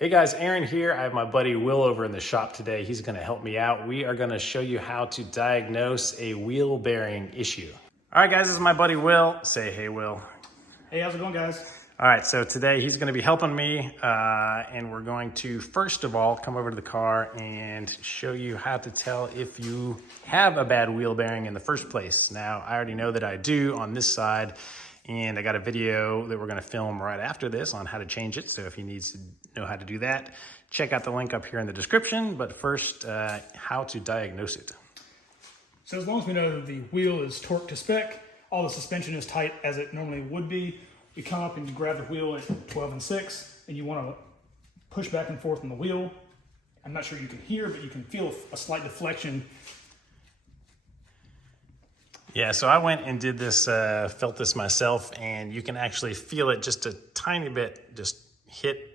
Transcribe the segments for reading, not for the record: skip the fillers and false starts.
Hey guys, Aaron here. I have my buddy Will over in the shop today. He's gonna help me out. We are gonna show you how to diagnose a wheel bearing issue. All right guys, this is my buddy Will. Say hey, Will. Hey, how's it going, guys? All right, so today he's gonna be helping me and we're going to, first of all, come over to the car and show you how to tell if you have a bad wheel bearing in the first place. Now, I already know that I do on this side, and I got a video that we're gonna film right after this on how to change it. So if he needs to know how to do that, check out the link up here in the description. But first, how to diagnose it. So as long as we know the wheel is torqued to spec, all the suspension is tight as it normally would be, you come up and you grab the wheel at 12 and 6, and you wanna push back and forth on the wheel. I'm not sure you can hear, but you can feel a slight deflection. Yeah, so I went and did this, felt this myself, and you can actually feel it just a tiny bit, just hit.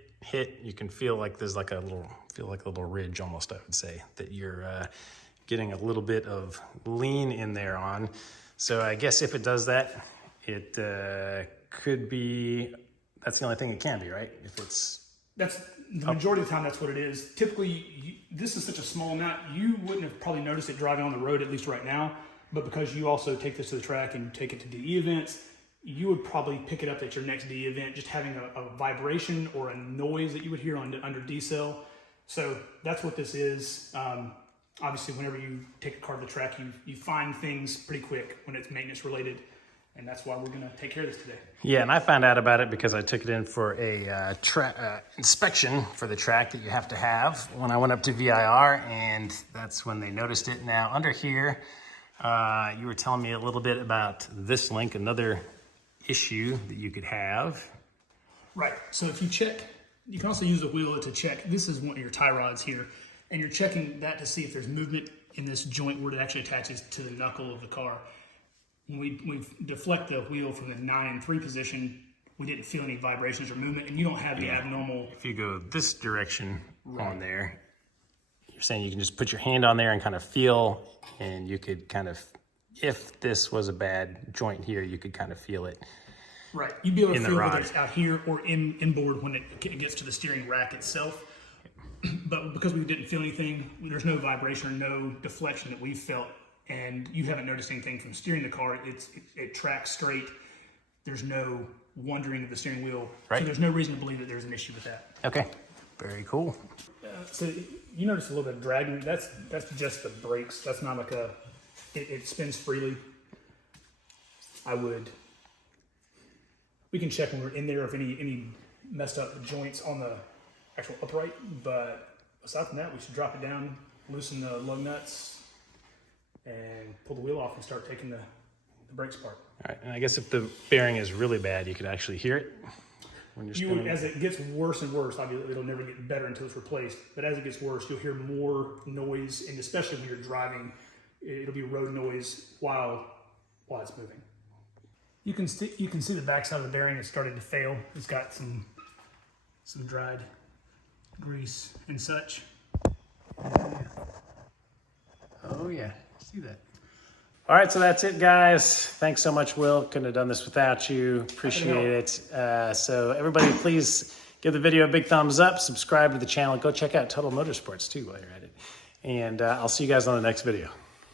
You can feel like there's like a little ridge almost, I would say, that you're getting a little bit of lean in there on. So I guess if it does that, it could be, that's the only thing it can be, right? If it's... That's the majority of the time, that's what it is. Typically, this is such a small amount, you wouldn't have probably noticed it driving on the road, at least right now. But because you also take this to the track and you take it to DE events, you would probably pick it up at your next DE event, just having a vibration or a noise that you would hear under D-cell. So that's what this is. Obviously, whenever you take a car to the track, you find things pretty quick when it's maintenance related. And that's why we're gonna take care of this today. Yeah, and I found out about it because I took it in for a inspection for the track that you have to have when I went up to VIR, and that's when they noticed it. Now under here, you were telling me a little bit about this link, another issue that you could have. Right, so if you check, you can also use the wheel to check. This is one of your tie rods here, and you're checking that to see if there's movement in this joint where it actually attaches to the knuckle of the car. When we deflect the wheel from the 9 and 3 position, we didn't feel any vibrations or movement, and you don't have the abnormal. If you go this direction on there, you're saying you can just put your hand on there and kind of feel, and you could kind of, if this was a bad joint here, you could kind of feel it. Right, you'd be able to feel whether it's out here or inboard when it gets to the steering rack itself. But because we didn't feel anything, there's no vibration or no deflection that we felt, and you haven't noticed anything from steering the car. It tracks straight. There's no wandering of the steering wheel. Right. So there's no reason to believe that there's an issue with that. Okay, very cool. So you notice a little bit of dragging. That's just the brakes. That's not like it spins freely. We can check when we're in there if any messed up joints on the actual upright, but aside from that, we should drop it down, loosen the lug nuts, and pull the wheel off and start taking the brakes apart. All right, and I guess if the bearing is really bad, you could actually hear it when you're spinning. As it gets worse and worse, obviously it'll never get better until it's replaced, but as it gets worse, you'll hear more noise, and especially when you're driving, it'll be road noise while it's moving. You can see the backside of the bearing is starting to fail. It's got some dried grease and such. Oh yeah, see that. All right, so that's it, guys. Thanks so much, Will. Couldn't have done this without you. Appreciate it. So everybody, please give the video a big thumbs up. Subscribe to the channel. Go check out Total Motorsports too while you're at it. And I'll see you guys on the next video.